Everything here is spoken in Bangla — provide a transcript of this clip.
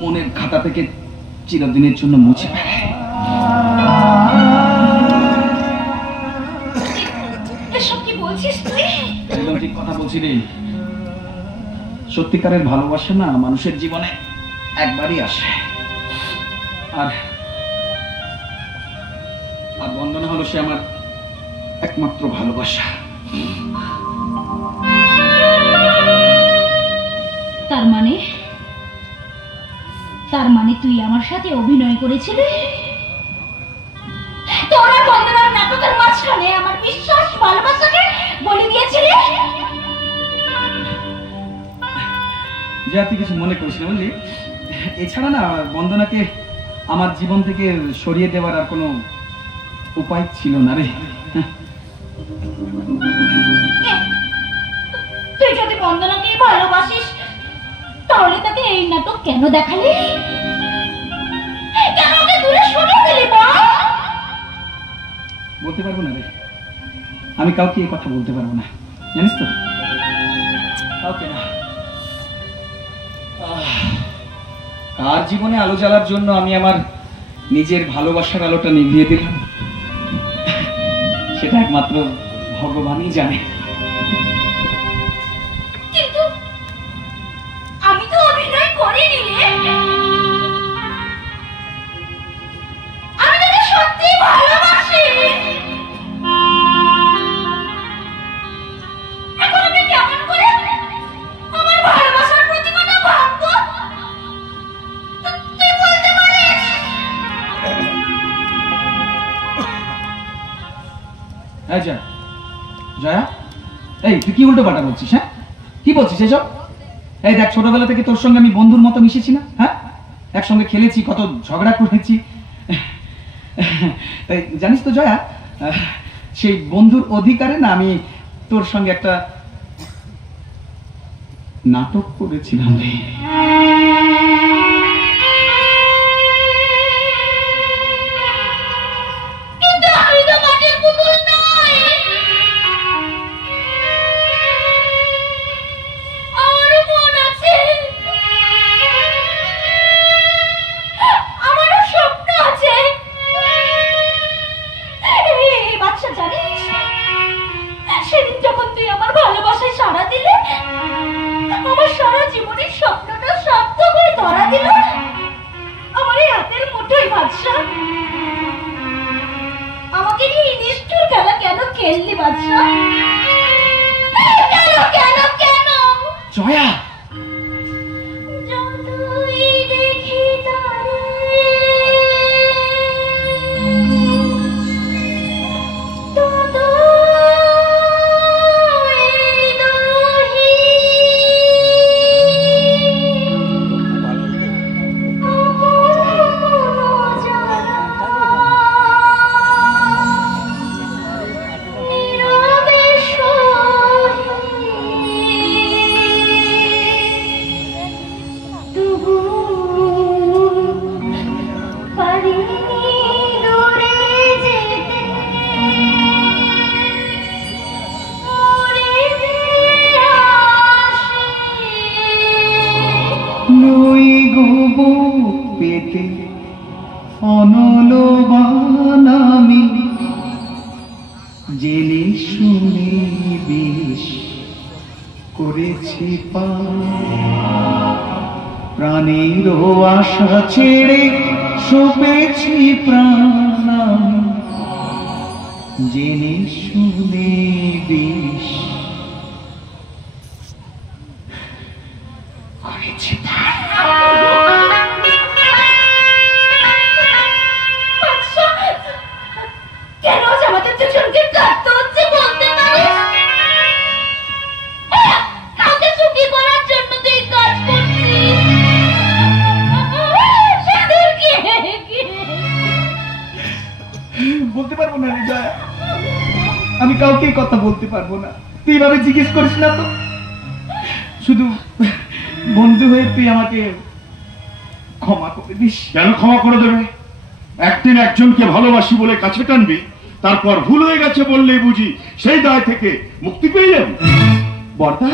মনের খাতা থেকে চিরদিনের জন্য মুছে ফেলে। এসব কি বলছিস তুই? একদম ঠিক কথা বলছি রে। সত্যিকারের ভালোবাসা না মানুষের জীবনে একবারই আসে। আর বন্দনা হলো সে আমার একমাত্র ভালোবাসা। তার মানে তুই আমার সাথে অভিনয় করেছিলি? তোর আর বন্দনার নাটকের মাঝখানে আমার বিশ্বাস ভালোবাসাকে বলে দিয়েছিলি? যা তুই কিছু মনে করিস না বুঝলি। এছাড়া না বন্দনাকে আমার জীবন থেকে সরিয়ে দেওয়ার আর কোনো উপায় ছিল না রে। তুই যদি বন্দনাকে ভালোবাসিস তাহলে তাকে এই নাটক কেন দেখালি? কেন ওকে দূরে সরিয়ে দিলি? বলতে পারবো না রে, আমি কাউকে এই কথা বলতে পারবো না, জানিস তো? কাউকে না। কার জীবনে আলো জ্বালার জন্য আমি আমার নিজের ভালোবাসার আলোটা নিভিয়ে দিলাম সেটা একমাত্র ভগবানই জানে। কিন্তু আমি তো অভিনয় করিনি রে। আমি তোকে সত্যি ভালোবাসি। এখন আমি কেমন করে আমার ভালোবাসার প্রতিমাটা ভাঙবো তুই বলতে পারিস? জয়া, এই তুই কি উল্টো পাল্টা বলছিস? হ্যাঁ, কি বলছিস এসব? এই দেখ, ছোটবেলা থেকে তোর সঙ্গে আমি বন্ধুর মতো মিশেছি না? হ্যাঁ, একসঙ্গে খেলেছি, কত ঝগড়া করেছি। তাই জানিস তো জয়া, সেই বন্ধুর অধিকারে না আমি তোর সঙ্গে একটা নাটক করেছিলাম রে। সেদিন যখন তুই আমার ভালোবাসায় সাড়া দিলে, আমার সারা জীবনের স্বপ্নটা সার্থক হয়ে ধরা দিল আমার এই হাতের মুঠোয়। বাদশা, আমাকে নিয়ে নিষ্ঠুর খেলা কেন খেললি বাদশা? কেন কেন কেন? জয়া, অনলবানামি জেনে শুনে বেশ করেছি প্রাণের আশা ছেড়ে সপেছি প্রাণ জেনে শুনে বেশ করেছি। কেন আমাদের দুজনকে কাঁদতে হচ্ছে বলতে পারিস? কাউকে সুখী করার জন্য তুই কাজ করছিস। বলতে পারবো না রে জয়া, আমি কাউকে কথা বলতে পারবো না। তুই এভাবে জিজ্ঞেস করিস না তো, শুধু বন্ধু হয়ে তুই আমাকে ক্ষমা করে দিস। কেন ক্ষমা করে দেবে? একদিন একজনকে ভালোবাসি বলে কাছে টানবি, তারপর ভুল হয়ে গেছে বললেই বুঝি সেই দায় থেকে মুক্তি পেয়ে যাবি। বর্দা,